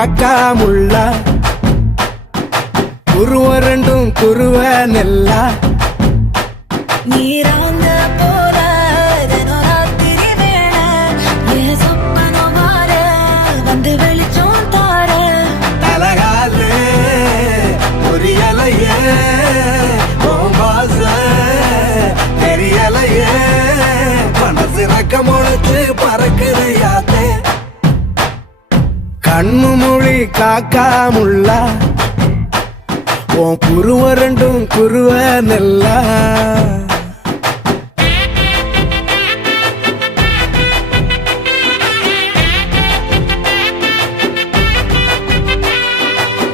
காக்கா முள்ளா குருவ ரெண்டும் குருவ நெல்லா நீராங்க போல ராத்திரி வேள என் சொப்பனம் மாற வந்து வெளிச்சம் தார அழகாலே புரியலையே உன் பாச தெரியலையே மனசு ரக்க முளைச்சு பறக்குதையாத்தே கண்ணு மொழி காக்கா முள்ளா உன் குருவ ரெண்டும் குருவ நெல்லா